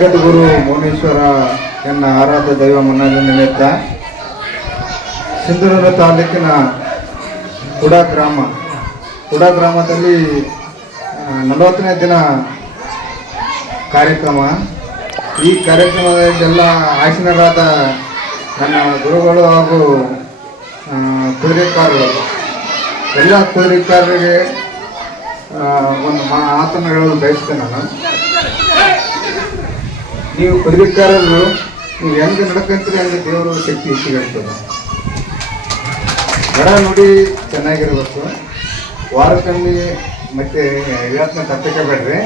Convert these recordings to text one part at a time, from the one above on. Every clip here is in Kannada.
ಜಗದ್ಗುರು ಮೌನೇಶ್ವರ ಎನ್ನ ಆರಾಧ್ಯ ದೈವ ಮನ್ನಣೆ ನಿಮಿತ್ತ ಸಿಂಧನೂರು ತಾಲೂಕಿನ ಕುಡ ಗ್ರಾಮದಲ್ಲಿ 40ನೇ ದಿನ ಕಾರ್ಯಕ್ರಮ. ಈ ಕಾರ್ಯಕ್ರಮದಲ್ಲೆಲ್ಲ ಆಸೀನರಾದ ನನ್ನ ಗುರುಗಳು ಹಾಗೂ ಕುದುರೆಕಾರರು ಎಲ್ಲ ಕುದುರೆಕಾರರಿಗೆ ಒಂದು ಮಾತನ್ನು ಹೇಳಲು ಬಯಸ್ತೇನೆ. ನಾನು ನೀವು ಕುದುರೆಕಾರರು ನೀವು ಹೆಂಗೆ ನಡ್ಕೊಂತೀರಿ ಹಂಗೆ ದೇವರು ಶಕ್ತಿ ಹೆಚ್ಚಿಗಿರ್ತದೆ. ಗಡ ನುಡಿ ಚೆನ್ನಾಗಿರ್ಬೇಕು. ವಾರಕ್ಕೊಮ್ಮೆ ಮತ್ತೆ ಇವತ್ತಿನ ತಪ್ಪಕ್ಕೆ ಬೇಡ್ರಿ,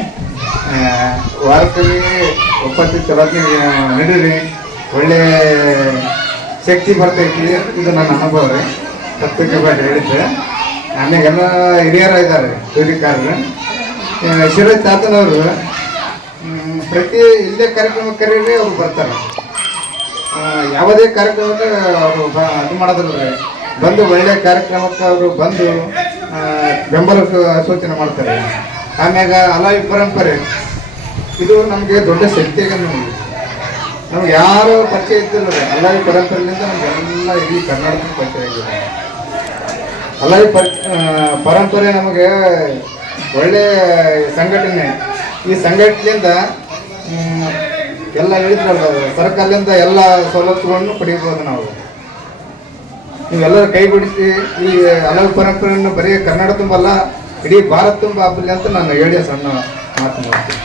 ವಾರಕ್ಕೊಮ್ಮೆ ಒಪ್ಪತ್ತು ಚಲೋತ್ನ ನಡೀರಿ, ಒಳ್ಳೆ ಶಕ್ತಿ ಬರ್ತೈತಿ. ಇದು ನನ್ನ ಅನುಭವ ರೀ, ತಪ್ಪಕ್ಕೆ ಬೇಡ್ರಿ ಹೇಳಿದ್ದೆ. ಆಮೇಲೆಲ್ಲ ಹಿರಿಯರ ಇದ್ದಾರೆ ಕುದುರೆಕಾರರು. ಶಿವರಾಜ್ ತಾತನವರು ಪ್ರತಿ ಇಲ್ಲೇ ಕಾರ್ಯಕ್ರಮಕ್ಕೆ ಕರೀರಿ ಅವ್ರು ಬರ್ತಾರೆ. ಯಾವುದೇ ಕಾರ್ಯಕ್ರಮಕ್ಕೆ ಅವರು ಇದು ಮಾಡೋದಿಲ್ಲ ರೀ, ಬಂದು ಒಳ್ಳೆಯ ಕಾರ್ಯಕ್ರಮಕ್ಕೆ ಅವರು ಬಂದು ಬೆಂಬಲ ಸೂಚನೆ ಮಾಡ್ತಾರೆ. ಆಮ್ಯಾಗ ಅಲಾವಿ ಪರಂಪರೆ ಇದು ನಮಗೆ ದೊಡ್ಡ ಶಕ್ತಿಯಾಗ ನಮ್ಗೆ ಯಾರು ಪರಿಚಯ ಇದ್ದಿಲ್ಲ ರೀ. ಅಲಾವಿ ಪರಂಪರೆಯಿಂದ ನಮಗೆಲ್ಲ ಇಡೀ ಕರ್ನಾಟಕ ಪರಿಚಯ ಆಗಿದೆ. ಅಲಾವಿ ಪರಂಪರೆ ನಮಗೆ ಒಳ್ಳೆಯ ಸಂಘಟನೆ. ಈ ಸಂಘಟನೆಯಿಂದ ಎಲ್ಲ ಹೇಳಿದ್ರಲ್ಲ, ಸರ್ಕಾರದಿಂದ ಎಲ್ಲ ಸವಲತ್ತುಗಳನ್ನು ಪಡೆಯಬಹುದು. ನಾವು ನೀವೆಲ್ಲರೂ ಕೈಗೂಡಿಸಿ ಈ ಅಲಾವಿ ಪರಂಪರೆಯನ್ನು ಬರೀ ಕನ್ನಡ ತುಂಬಲ್ಲ, ಇಡೀ ಭಾರತ ತುಂಬ ಹಬ್ಬಲಿ ಅಂತ ನಾನು ಹೇಳಿ ಸಣ್ಣ ಮಾತು ಮಾಡ್ತೀನಿ.